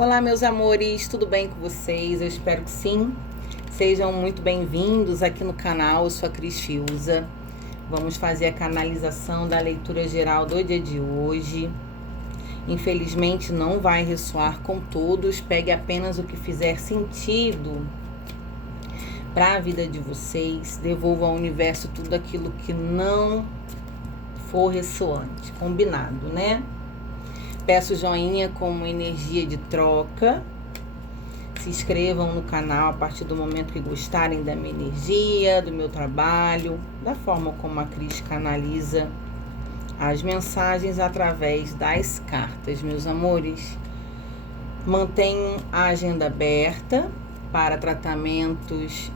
Olá, meus amores, tudo bem com vocês? Eu espero que sim. Sejam muito bem-vindos aqui no canal. Eu sou a Cris Fiuza. Vamos fazer a canalização da leitura geral do dia de hoje. Infelizmente não vai ressoar com todos. Pegue apenas o que fizer sentido para a vida de vocês. Devolva ao universo tudo aquilo que não for ressoante. Combinado, né? Peço joinha como energia de troca. Se inscrevam no canal a partir do momento que gostarem da minha energia, do meu trabalho, da forma como a Cris canaliza as mensagens através das cartas, meus amores. Mantenham a agenda aberta para tratamentos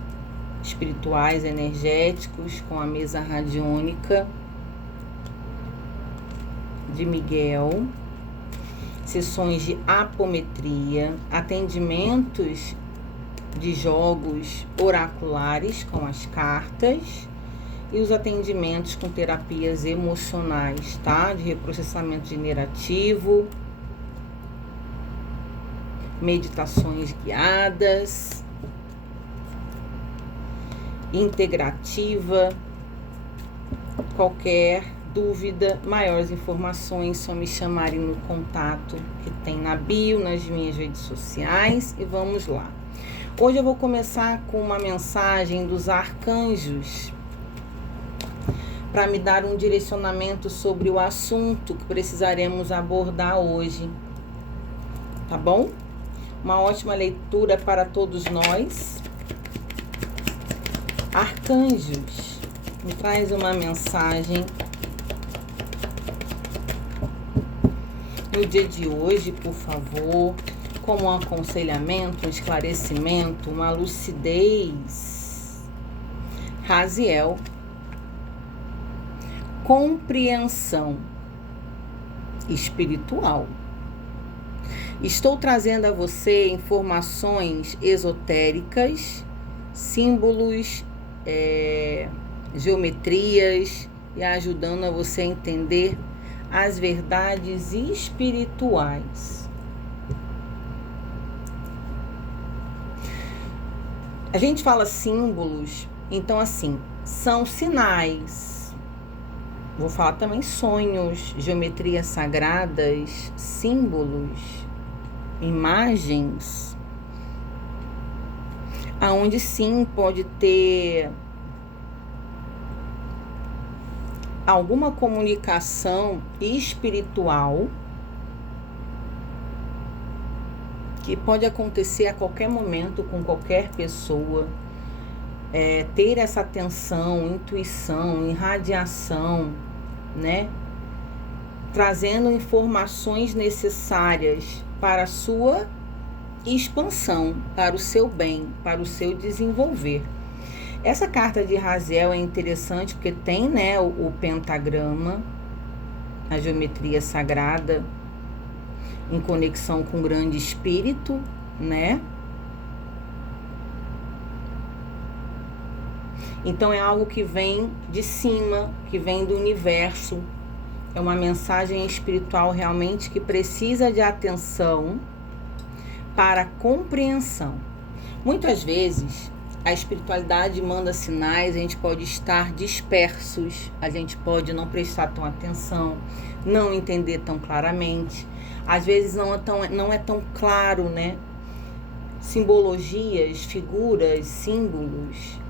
espirituais, energéticos, com a mesa radiônica de Miguel. Sessões de apometria, atendimentos de jogos oraculares com as cartas e os atendimentos com terapias emocionais, tá? De reprocessamento generativo, meditações guiadas, integrativa, qualquer dúvida, maiores informações, só me chamarem no contato que tem na bio, nas minhas redes sociais, e vamos lá. Hoje eu vou começar com uma mensagem dos arcanjos para me dar um direcionamento sobre o assunto que precisaremos abordar hoje, tá bom? Uma ótima leitura para todos nós. Arcanjos, me traz uma mensagem no dia de hoje, por favor, como um aconselhamento, um esclarecimento, uma lucidez. Raziel, compreensão espiritual. Estou trazendo a você informações esotéricas, símbolos, geometrias e ajudando a você a entender as verdades espirituais. A gente fala símbolos, então assim, são sinais. Vou falar também sonhos, geometrias sagradas, símbolos, imagens, aonde sim pode ter alguma comunicação espiritual que pode acontecer a qualquer momento com qualquer pessoa, ter essa atenção, intuição, irradiação, né? Trazendo informações necessárias para a sua expansão, para o seu bem, para o seu desenvolver. Essa carta de Raziel é interessante porque tem, né, o pentagrama, a geometria sagrada, em conexão com o grande espírito, né? Então é algo que vem de cima, que vem do universo. É uma mensagem espiritual realmente que precisa de atenção para compreensão. Muitas vezes a espiritualidade manda sinais, a gente pode estar dispersos, a gente pode não prestar tão atenção, não entender tão claramente. Às vezes não é tão claro, né? Simbologias, figuras, símbolos,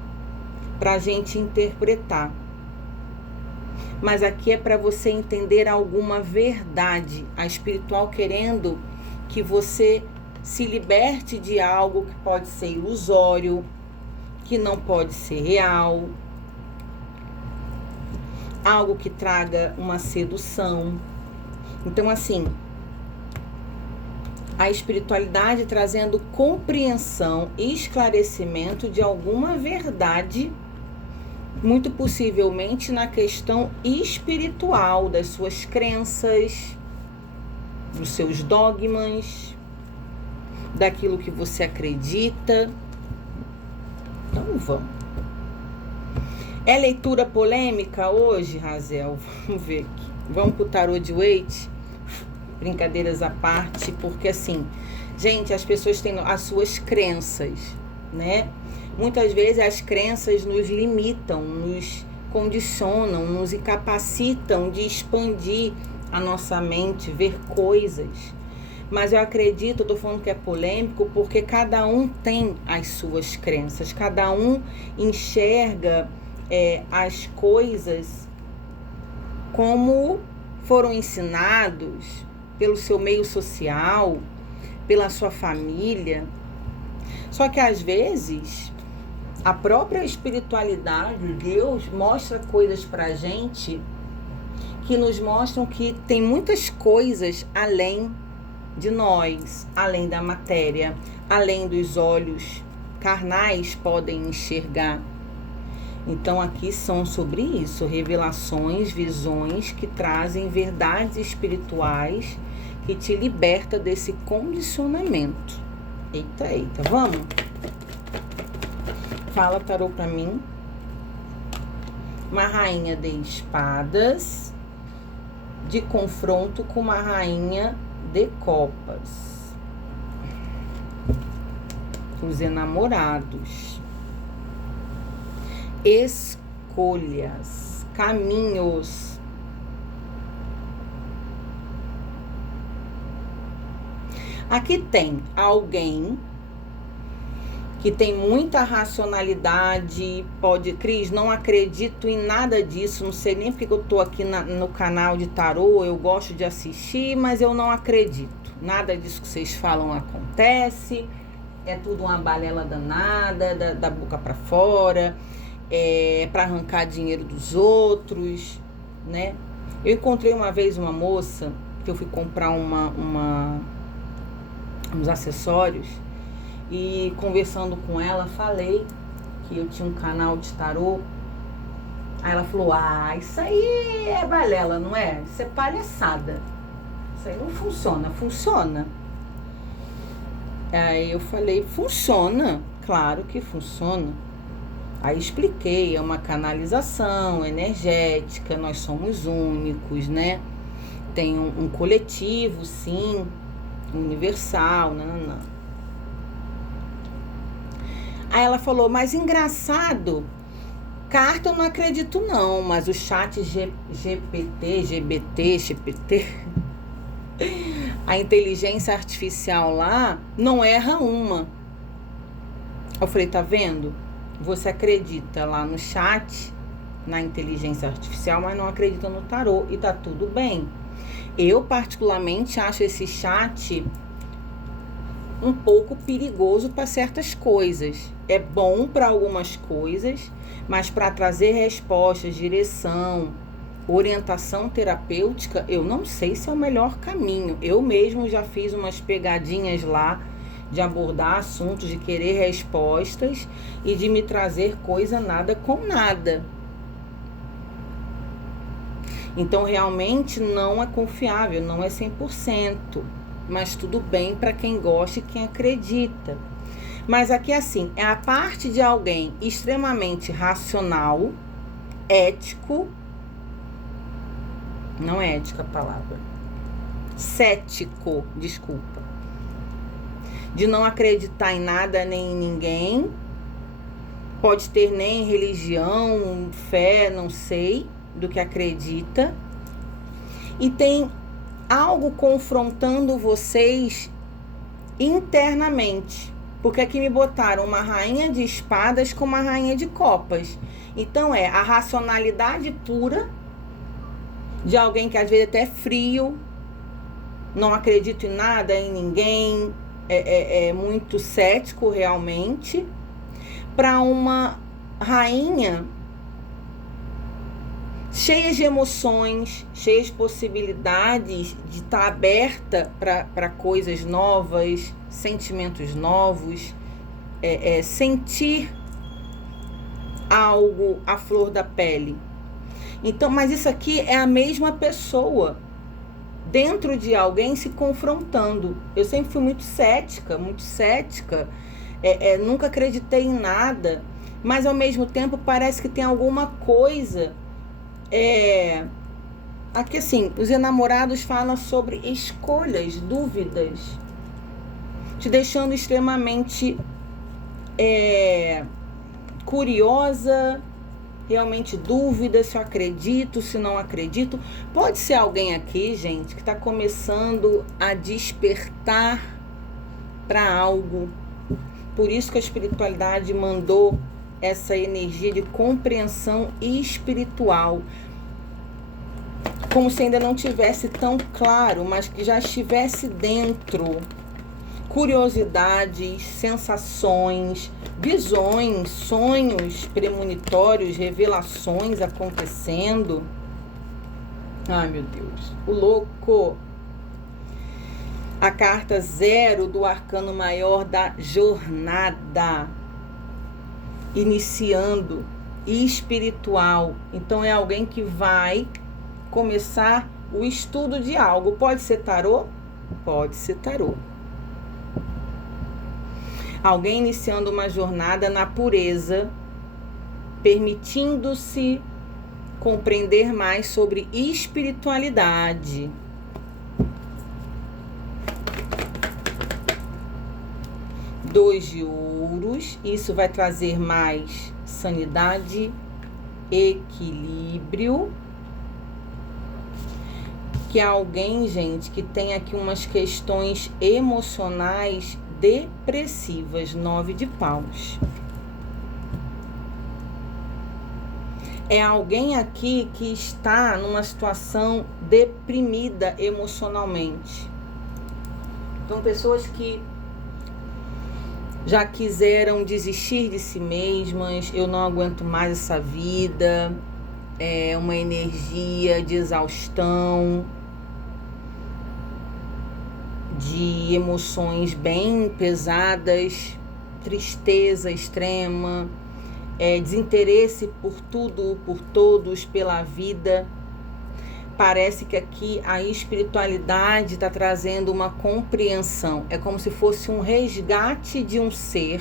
para a gente interpretar. Mas aqui é para você entender alguma verdade, a espiritual querendo que você se liberte de algo que pode ser ilusório, que não pode ser real, algo que traga uma sedução. Então, assim, a espiritualidade trazendo compreensão e esclarecimento de alguma verdade, muito possivelmente na questão espiritual das suas crenças, dos seus dogmas, daquilo que você acredita. Então vamos. É leitura polêmica hoje, Raziel? Vamos ver aqui. Vamos pro tarô de Waite? brincadeiras à parte, porque assim, gente, as pessoas têm as suas crenças, né? Muitas vezes as crenças nos limitam, nos condicionam, nos incapacitam de expandir a nossa mente, ver coisas. Mas eu acredito, eu tô falando que é polêmico, porque cada um tem as suas crenças, cada um enxerga as coisas como foram ensinados pelo seu meio social, pela sua família. Só que às vezes a própria espiritualidade, Deus, mostra coisas pra gente que nos mostram que tem muitas coisas além de nós, além da matéria, além dos olhos carnais podem enxergar. Então aqui são sobre isso, revelações, visões que trazem verdades espirituais que te liberta desse condicionamento. Eita, vamos? Fala, tarô, pra mim. Uma rainha de espadas de confronto com uma rainha de copas. Os enamorados. Escolhas, caminhos. Aqui tem alguém que tem muita racionalidade, Cris, não acredito em nada disso, não sei nem porque eu tô aqui no canal de tarô, eu gosto de assistir, mas eu não acredito. Nada disso que vocês falam acontece, é tudo uma balela danada, da boca pra fora, é para arrancar dinheiro dos outros, né? Eu encontrei uma vez uma moça, que eu fui comprar uns acessórios, e conversando com ela, falei que eu tinha um canal de tarô. Aí ela falou, isso aí é balela, não é? Isso é palhaçada. Isso aí não funciona. Funciona? Aí eu falei, funciona? Claro que funciona. Aí expliquei, é uma canalização energética, nós somos únicos, né? Tem um coletivo, sim, universal, não. Aí ela falou, mas engraçado, carta eu não acredito não, mas o chat GPT, a inteligência artificial lá não erra uma. Eu falei, tá vendo? Você acredita lá no chat, na inteligência artificial, mas não acredita no tarô e tá tudo bem. Eu particularmente acho esse chat um pouco perigoso para certas coisas. É bom para algumas coisas, mas para trazer respostas, direção, orientação terapêutica, eu não sei se é o melhor caminho. Eu mesmo já fiz umas pegadinhas lá de abordar assuntos, de querer respostas e de me trazer coisa nada com nada. Então realmente não é confiável, não é 100%. Mas tudo bem para quem gosta e quem acredita. Mas aqui assim, é a parte de alguém extremamente racional, ético, não é ética a palavra, cético, desculpa, de não acreditar em nada nem em ninguém, pode ter nem religião, fé, não sei do que acredita, e tem algo confrontando vocês internamente. Porque aqui me botaram uma rainha de espadas com uma rainha de copas. Então é a racionalidade pura de alguém que às vezes até é frio, não acredita em nada, em ninguém, é muito cético realmente, para uma rainha cheias de emoções, cheias de possibilidades de estar aberta para coisas novas, sentimentos novos, sentir algo à flor da pele. Então, mas isso aqui é a mesma pessoa dentro de alguém se confrontando. Eu sempre fui muito cética, nunca acreditei em nada, mas ao mesmo tempo parece que tem alguma coisa Aqui assim, os enamorados falam sobre escolhas, dúvidas, te deixando extremamente curiosa, realmente dúvida se eu acredito, se não acredito. Pode ser alguém aqui, gente, que está começando a despertar para algo. Por isso que a espiritualidade mandou essa energia de compreensão espiritual. Como se ainda não tivesse tão claro, mas que já estivesse dentro. Curiosidades, sensações, visões, sonhos premonitórios, revelações acontecendo. Ai, meu Deus, o louco. A carta 0 do arcano maior da jornada. Iniciando, espiritual. Então é alguém que vai começar o estudo de algo. Pode ser tarô? Pode ser tarô. Alguém iniciando uma jornada na pureza, permitindo-se compreender mais sobre espiritualidade. Dois de ouros, isso vai trazer mais sanidade, equilíbrio. Que é alguém, gente, que tem aqui umas questões emocionais depressivas. 9 de paus. É alguém aqui que está numa situação deprimida emocionalmente. Então, pessoas que já quiseram desistir de si mesmas. Eu não aguento mais essa vida. É uma energia de exaustão, de emoções bem pesadas, tristeza extrema, desinteresse por tudo, por todos, pela vida. Parece que aqui a espiritualidade está trazendo uma compreensão. É como se fosse um resgate de um ser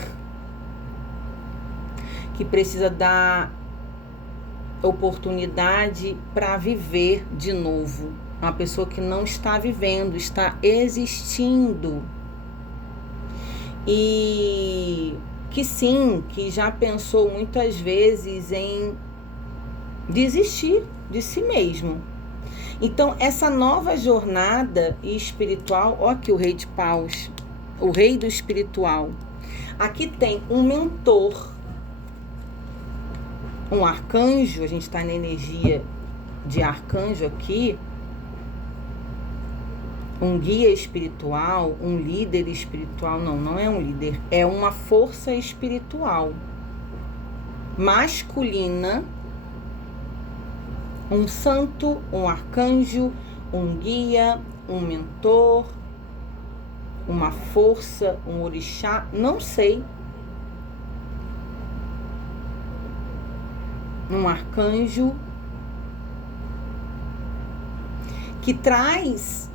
que precisa dar oportunidade para viver de novo. Uma pessoa que não está vivendo, está existindo. E que sim, que já pensou muitas vezes em desistir de si mesmo. Então, essa nova jornada espiritual, ó aqui o rei de paus, o rei do espiritual. Aqui tem um mentor, um arcanjo, a gente está na energia de arcanjo aqui, um guia espiritual, um líder espiritual. Não é um líder, é uma força espiritual masculina, um santo, um arcanjo, um guia, um mentor, uma força, um orixá, não sei. Um arcanjo que traz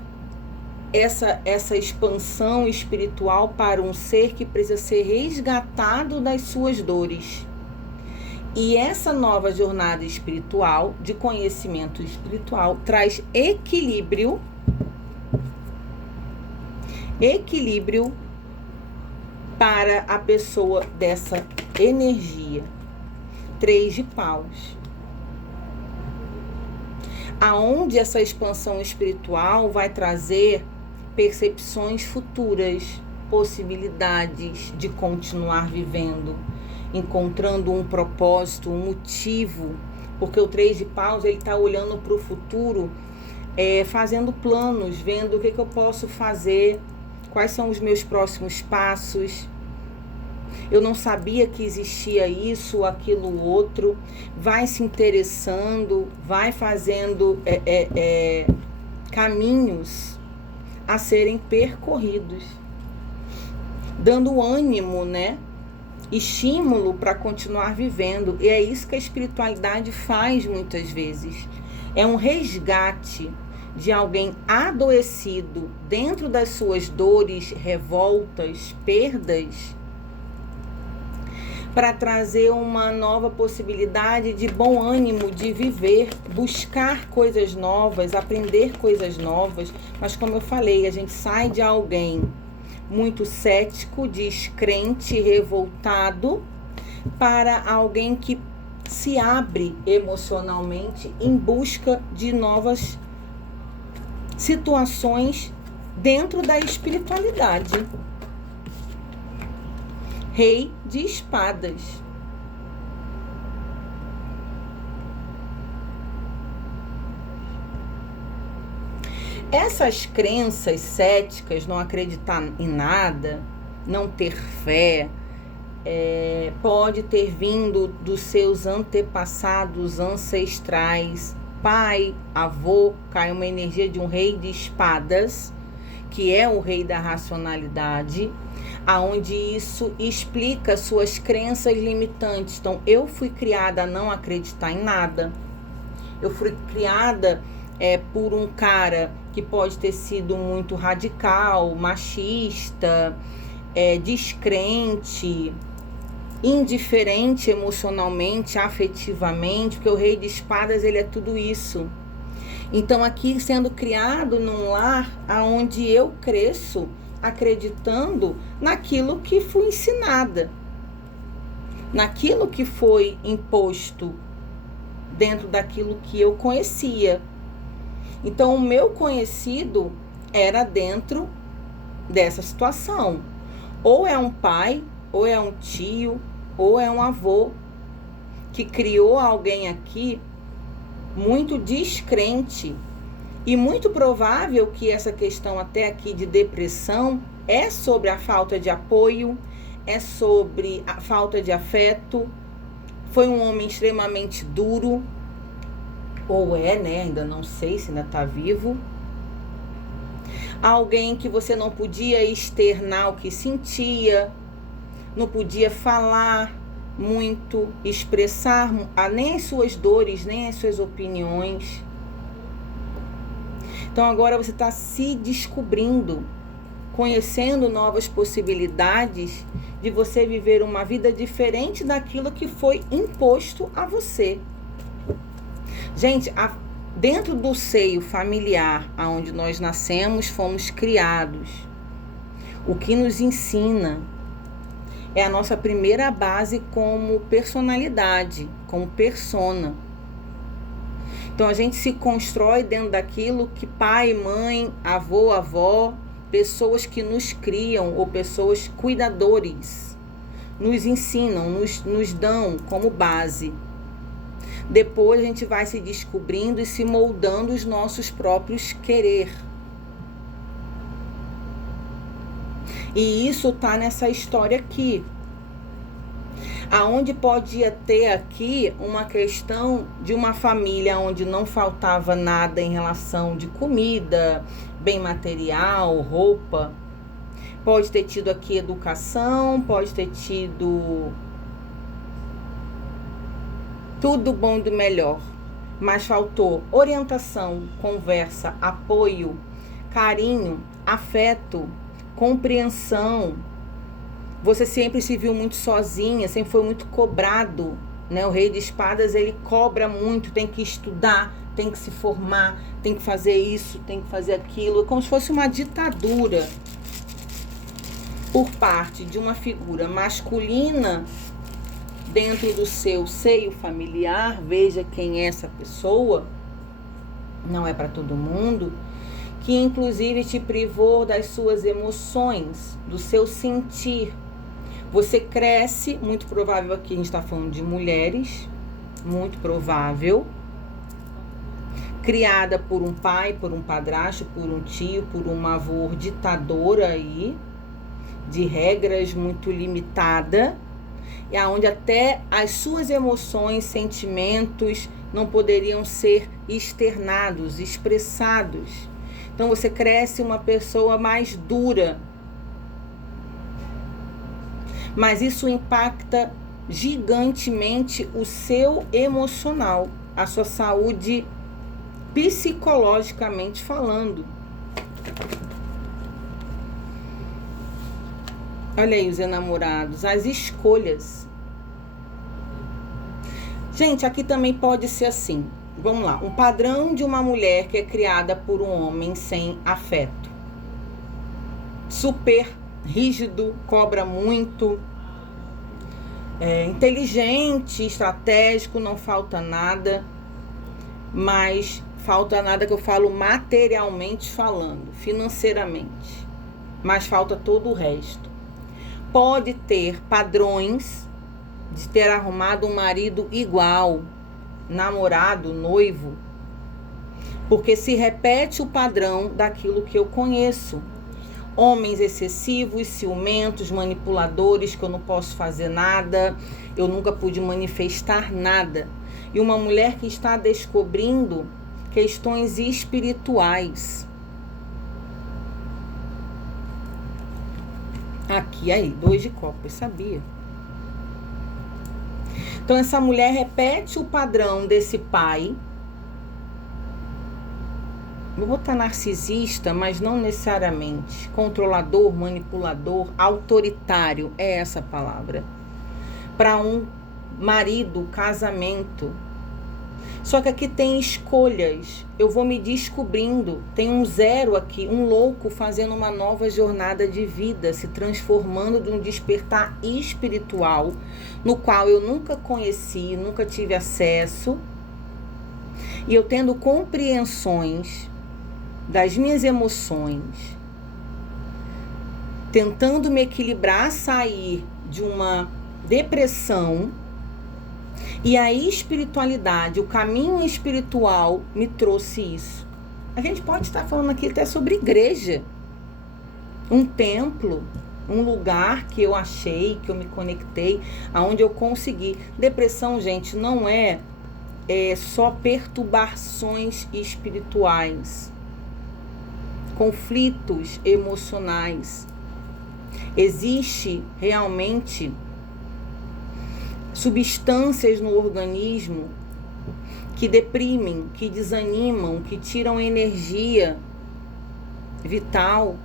essa expansão espiritual para um ser que precisa ser resgatado das suas dores. E essa nova jornada espiritual, de conhecimento espiritual, traz equilíbrio para a pessoa dessa energia. 3 de paus. Aonde essa expansão espiritual vai trazer percepções futuras, possibilidades de continuar vivendo, encontrando um propósito, um motivo, porque o 3 de paus, ele está olhando para o futuro, fazendo planos, vendo o que eu posso fazer, quais são os meus próximos passos. Eu não sabia que existia isso, aquilo, outro. Vai se interessando, vai fazendo caminhos a serem percorridos, dando ânimo, né? Estímulo para continuar vivendo. E é isso que a espiritualidade faz muitas vezes. É um resgate de alguém adoecido dentro das suas dores, revoltas, perdas, para trazer uma nova possibilidade de bom ânimo, de viver, buscar coisas novas, aprender coisas novas. Mas como eu falei, a gente sai de alguém muito cético, descrente, revoltado, para alguém que se abre emocionalmente em busca de novas situações dentro da espiritualidade. Rei de espadas. Essas crenças céticas, não acreditar em nada, não ter fé, pode ter vindo dos seus antepassados ancestrais, pai, avô. Cai uma energia de um rei de espadas, que é o rei da racionalidade, aonde isso explica suas crenças limitantes. Então, eu fui criada a não acreditar em nada. Eu fui criada por um cara que pode ter sido muito radical, machista, descrente, indiferente emocionalmente, afetivamente, porque o rei de espadas, ele é tudo isso. Então, aqui sendo criado num lar onde eu cresço acreditando naquilo que fui ensinada, naquilo que foi imposto dentro daquilo que eu conhecia. Então, o meu conhecido era dentro dessa situação. Ou é um pai, ou é um tio, ou é um avô que criou alguém aqui muito descrente. E muito provável que essa questão até aqui de depressão é sobre a falta de apoio, é sobre a falta de afeto. Foi um homem extremamente duro, ou né? Ainda não sei se ainda está vivo. Alguém que você não podia externar o que sentia, não podia falar muito, expressar nem as suas dores, nem as suas opiniões. Então agora você está se descobrindo, conhecendo novas possibilidades de você viver uma vida diferente daquilo que foi imposto a você. Gente, dentro do seio familiar, onde nós nascemos, fomos criados, o que nos ensina é a nossa primeira base como personalidade, como persona. Então, a gente se constrói dentro daquilo que pai, mãe, avô, avó, pessoas que nos criam ou pessoas cuidadores nos ensinam, nos dão como base. Depois a gente vai se descobrindo e se moldando os nossos próprios querer. E isso tá nessa história aqui. Aonde podia ter aqui uma questão de uma família onde não faltava nada em relação de comida, bem material, roupa. Pode ter tido aqui educação, pode ter tido tudo bom e do melhor. Mas faltou orientação, conversa, apoio, carinho, afeto, compreensão. Você sempre se viu muito sozinha, sempre foi muito cobrado, né? O rei de espadas, ele cobra muito, tem que estudar, tem que se formar, tem que fazer isso, tem que fazer aquilo. É como se fosse uma ditadura por parte de uma figura masculina dentro do seu seio familiar. Veja quem é essa pessoa, não é para todo mundo, que inclusive te privou das suas emoções, do seu sentir. Você cresce, muito provável aqui a gente está falando de mulheres, muito provável, criada por um pai, por um padrasto, por um tio, por um avô ditador aí, de regras muito limitada, e aonde até as suas emoções, sentimentos não poderiam ser externados, expressados. Então você cresce uma pessoa mais dura. Mas isso impacta gigantemente o seu emocional, a sua saúde psicologicamente falando. Olha aí os enamorados, as escolhas. Gente, aqui também pode ser assim. Vamos lá. Um padrão de uma mulher que é criada por um homem sem afeto. Super rígido, cobra muito. Inteligente, estratégico, não falta nada. Mas falta nada que eu falo materialmente falando, financeiramente. Mas falta todo o resto. Pode ter padrões de ter arrumado um marido igual, namorado, noivo, porque se repete o padrão daquilo que eu conheço. Homens excessivos, ciumentos, manipuladores, que eu não posso fazer nada, eu nunca pude manifestar nada. E uma mulher que está descobrindo questões espirituais. Aqui, aí, 2 de copas, sabia? Então, essa mulher repete o padrão desse pai. Vou botar narcisista, mas não necessariamente. Controlador, manipulador, autoritário, é essa palavra. Para um marido, casamento. Só que aqui tem escolhas. Eu vou me descobrindo. Tem um 0 aqui, um louco fazendo uma nova jornada de vida, se transformando de um despertar espiritual, no qual eu nunca conheci, nunca tive acesso. E eu tendo compreensões das minhas emoções, tentando me equilibrar, sair de uma depressão. E a espiritualidade, o caminho espiritual me trouxe isso. A gente pode estar falando aqui até sobre igreja. Um templo, um lugar que eu achei, que eu me conectei, aonde eu consegui. Depressão, gente, não é só perturbações espirituais, conflitos emocionais. Existe realmente substâncias no organismo que deprimem, que desanimam, que tiram energia vital.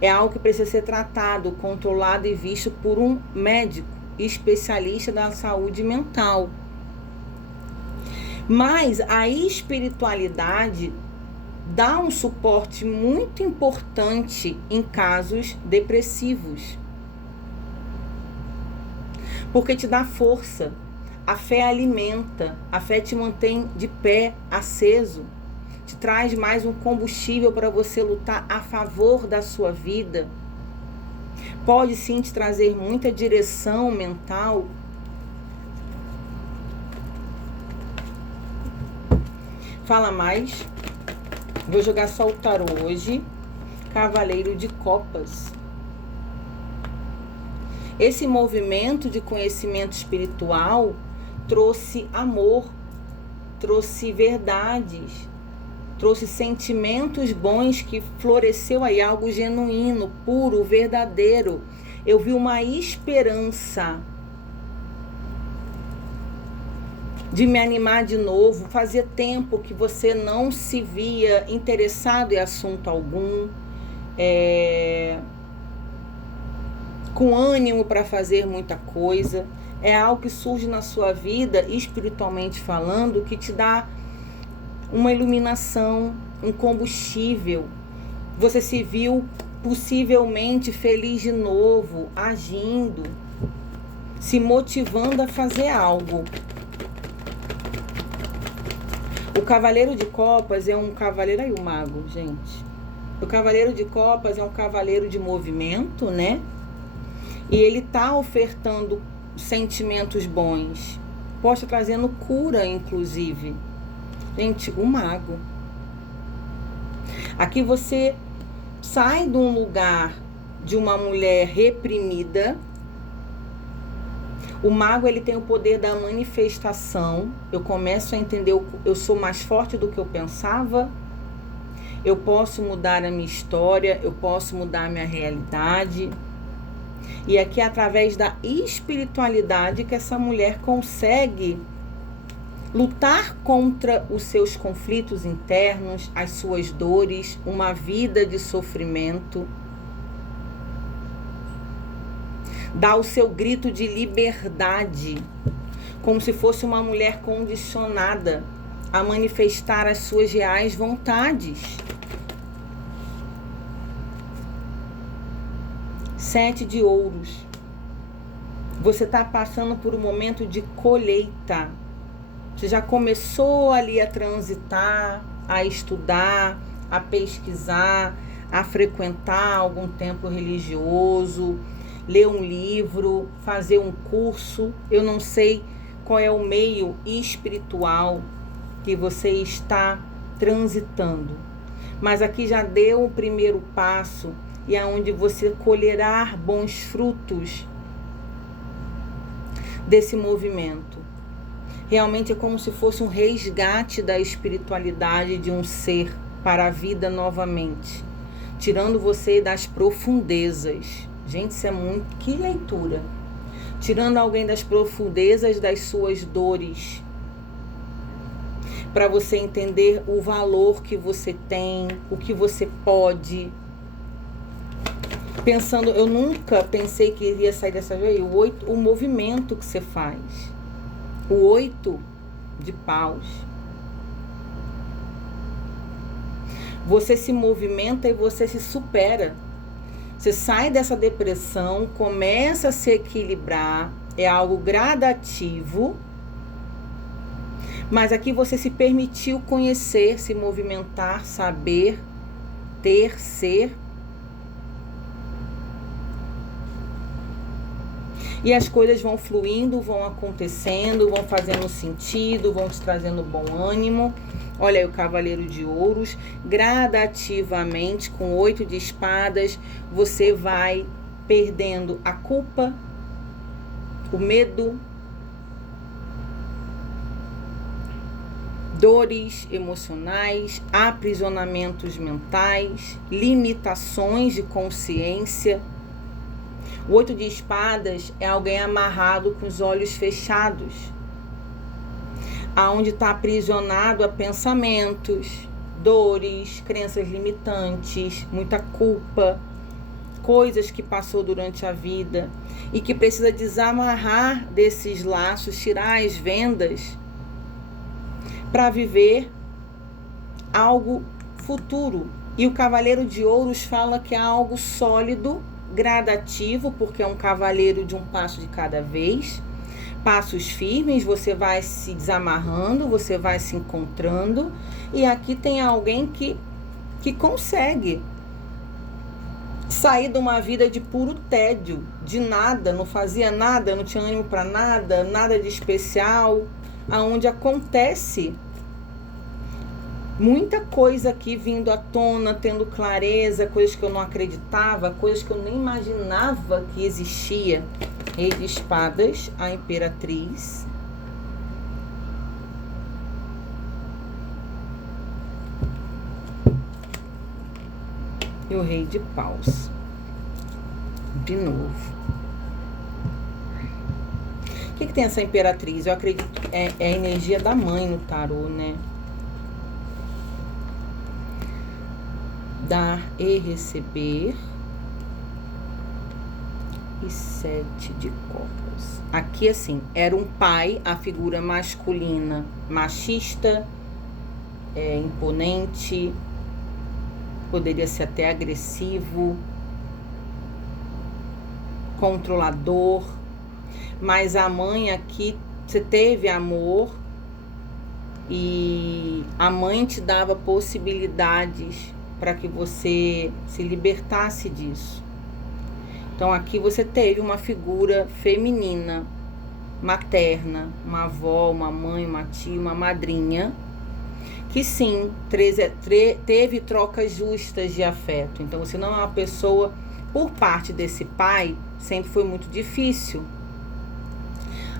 É algo que precisa ser tratado, controlado e visto por um médico especialista da saúde mental. Mas a espiritualidade dá um suporte muito importante em casos depressivos. Porque te dá força, a fé alimenta, a fé te mantém de pé, aceso, te traz mais um combustível para você lutar a favor da sua vida. Pode sim te trazer muita direção mental. Fala mais. Vou jogar só o tarô hoje. Cavaleiro de Copas. Esse movimento de conhecimento espiritual trouxe amor, trouxe verdades, trouxe sentimentos bons que floresceu aí, algo genuíno, puro, verdadeiro. Eu vi uma esperança de me animar de novo. Fazia tempo que você não se via interessado em assunto algum, com ânimo para fazer muita coisa. É algo que surge na sua vida, espiritualmente falando, que te dá uma iluminação, um combustível. Você se viu possivelmente feliz de novo, agindo, se motivando a fazer algo. O Cavaleiro de Copas é um cavaleiro... Aí o mago, gente. O Cavaleiro de Copas é um cavaleiro de movimento, né? E ele está ofertando sentimentos bons. Pode estar trazendo cura, inclusive. Gente, o mago. Aqui você sai de um lugar de uma mulher reprimida. O mago, ele tem o poder da manifestação. Eu começo a entender, eu sou mais forte do que eu pensava. Eu posso mudar a minha história, eu posso mudar a minha realidade. E aqui é através da espiritualidade que essa mulher consegue lutar contra os seus conflitos internos, as suas dores, uma vida de sofrimento. Dá o seu grito de liberdade. como se fosse uma mulher condicionada a manifestar as suas reais vontades. 7 de ouros. Você está passando por um momento de colheita. Você já começou ali a transitar, a estudar, a pesquisar, a frequentar algum templo religioso, ler um livro, fazer um curso. Eu não sei qual é o meio espiritual que você está transitando, mas aqui já deu o primeiro passo e é onde você colherá bons frutos desse movimento. Realmente é como se fosse um resgate da espiritualidade de um ser para a vida novamente, tirando você das profundezas. Gente, isso é muito... Que leitura! Tirando alguém das profundezas das suas dores, para você entender o valor que você tem, o que você pode. Pensando, eu nunca pensei que iria sair dessa vez. O movimento que você faz. O 8 de paus. Você se movimenta e você se supera. Você sai dessa depressão, começa a se equilibrar, é algo gradativo, mas aqui você se permitiu conhecer, se movimentar, saber, ter, ser. E as coisas vão fluindo, vão acontecendo, vão fazendo sentido, vão te trazendo bom ânimo. Olha aí o cavaleiro de ouros, gradativamente, com 8 de espadas, você vai perdendo a culpa, o medo, dores emocionais, aprisionamentos mentais, limitações de consciência. O 8 de espadas é alguém amarrado com os olhos fechados, aonde está aprisionado a pensamentos, dores, crenças limitantes, muita culpa, coisas que passou durante a vida e que precisa desamarrar desses laços, tirar as vendas para viver algo futuro. E o cavaleiro de ouros fala que é algo sólido, gradativo, porque é um cavaleiro de um passo de cada vez. Passos firmes, você vai se desamarrando, você vai se encontrando. E aqui tem alguém que consegue sair de uma vida de puro tédio, de nada, não fazia nada, não tinha ânimo para nada, nada de especial, aonde acontece muita coisa aqui vindo à tona, tendo clareza, coisas que eu não acreditava, coisas que eu nem imaginava que existia. Rei de espadas, a imperatriz. E o rei de paus. De novo. O que tem essa imperatriz? Eu acredito que é a energia da mãe no tarô, né? Dar e receber. E 7 de copas. Aqui, assim, era um pai, a figura masculina, machista, imponente, poderia ser até agressivo, controlador, mas a mãe aqui, você teve amor e a mãe te dava possibilidades para que você se libertasse disso. Então aqui você teve uma figura feminina, materna, uma avó, uma mãe, uma tia, uma madrinha, que sim, teve trocas justas de afeto. Então você não é uma pessoa, por parte desse pai, sempre foi muito difícil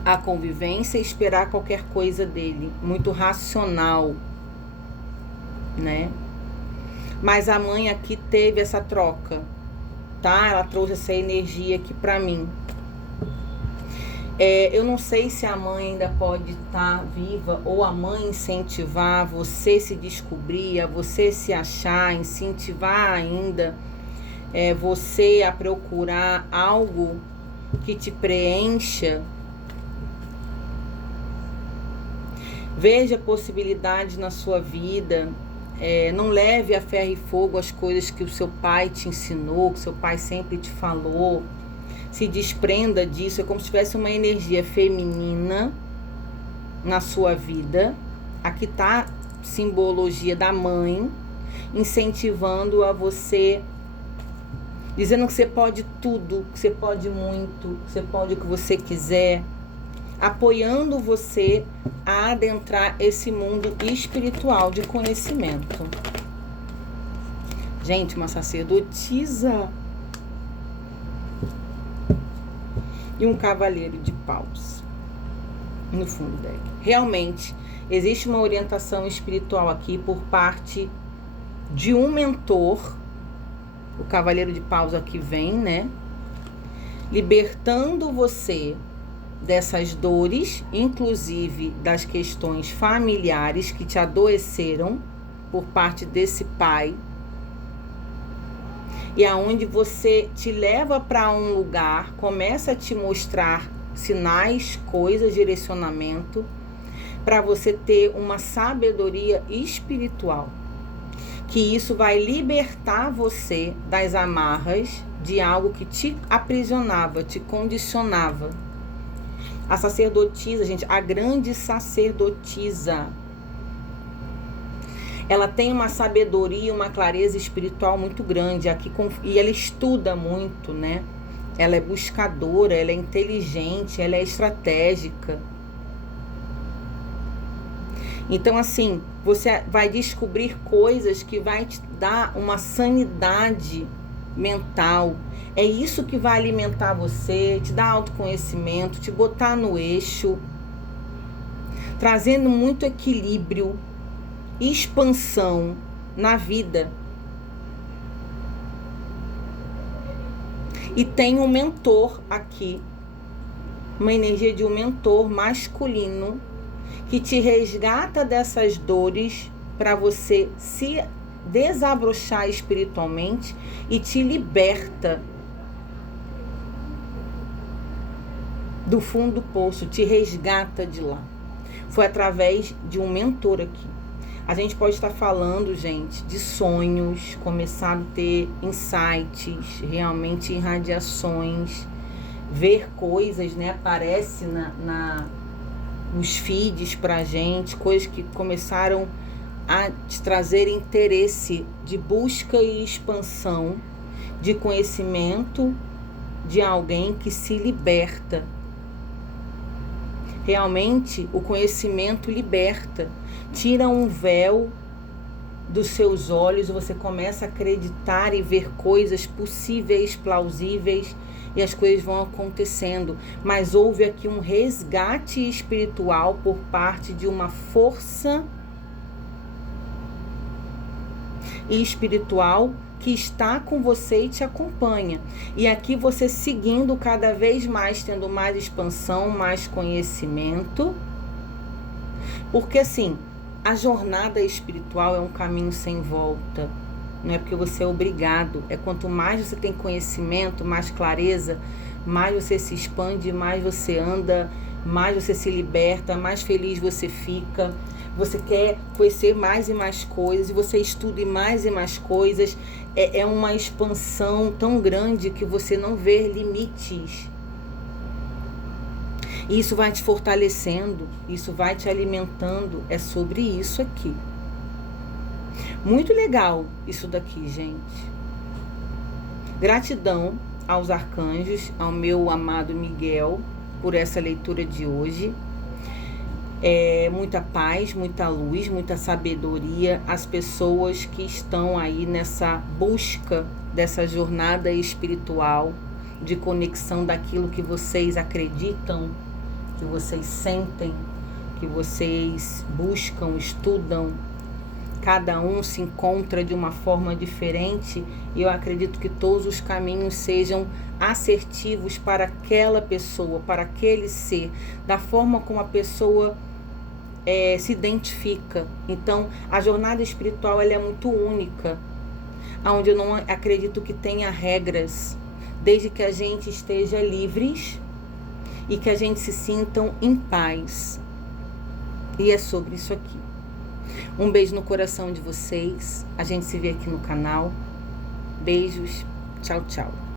a convivência e esperar qualquer coisa dele, muito racional, né? Mas a mãe aqui teve essa troca, tá? Ela trouxe essa energia aqui pra mim. Eu não sei se a mãe ainda pode estar viva ou a mãe incentivar você se descobrir, a você se achar, incentivar ainda você a procurar algo que te preencha. Veja possibilidades na sua vida. Não leve a ferro e fogo as coisas que o seu pai te ensinou, que o seu pai sempre te falou. Se desprenda disso. É como se tivesse uma energia feminina na sua vida. Aqui está a simbologia da mãe, incentivando a você, dizendo que você pode tudo, que você pode muito, que você pode o que você quiser, apoiando você a adentrar esse mundo espiritual de conhecimento. Gente, uma sacerdotisa e um cavaleiro de paus no fundo do deck. Realmente existe uma orientação espiritual aqui por parte de um mentor. O cavaleiro de paus aqui vem, né? Libertando você dessas dores, inclusive das questões familiares que te adoeceram por parte desse pai. E aonde você te leva para um lugar, começa a te mostrar sinais, coisas, direcionamento, para você ter uma sabedoria espiritual. Que isso vai libertar você das amarras de algo que te aprisionava, te condicionava. A sacerdotisa, gente, a grande sacerdotisa, ela tem uma sabedoria, uma clareza espiritual muito grande aqui, e ela estuda muito, né? Ela é buscadora, ela é inteligente, ela é estratégica. Então, assim, você vai descobrir coisas que vai te dar uma sanidade mental. É isso que vai alimentar você, te dar autoconhecimento, te botar no eixo, trazendo muito equilíbrio, expansão na vida. E tem um mentor aqui, uma energia de um mentor masculino que te resgata dessas dores para você se desabrochar espiritualmente e te liberta do fundo do poço, te resgata de lá. Foi através de um mentor aqui. A gente pode estar falando, gente, de sonhos, começar a ter insights, realmente irradiações, ver coisas, né? Aparece nos feeds pra gente, coisas que começaram a te trazer interesse de busca e expansão de conhecimento de alguém que se liberta. Realmente, o conhecimento liberta, tira um véu dos seus olhos, você começa a acreditar e ver coisas possíveis, plausíveis, e as coisas vão acontecendo. Mas houve aqui um resgate espiritual por parte de uma força espiritual que está com você e te acompanha. E aqui você seguindo cada vez mais, tendo mais expansão, mais conhecimento. Porque assim, a jornada espiritual é um caminho sem volta. Não é porque você é obrigado. É quanto mais você tem conhecimento, mais clareza, mais você se expande, mais você anda, mais você se liberta, mais feliz você fica. Você quer conhecer mais e mais coisas, e você estuda mais e mais coisas. É uma expansão tão grande que você não vê limites. Isso vai te fortalecendo, isso vai te alimentando. É sobre isso aqui. Muito legal isso daqui, gente. Gratidão aos arcanjos, ao meu amado Miguel, por essa leitura de hoje. Muita paz, muita luz, muita sabedoria às pessoas que estão aí nessa busca dessa jornada espiritual, de conexão daquilo que vocês acreditam, que vocês sentem, que vocês buscam, estudam. Cada um se encontra de uma forma diferente, e eu acredito que todos os caminhos sejam assertivos para aquela pessoa, para aquele ser, da forma como a pessoa se identifica. Então, a jornada espiritual ela é muito única, onde eu não acredito que tenha regras, desde que a gente esteja livres e que a gente se sintam em paz. E é sobre isso aqui. Um beijo no coração de vocês. A gente se vê aqui no canal. Beijos. Tchau, tchau.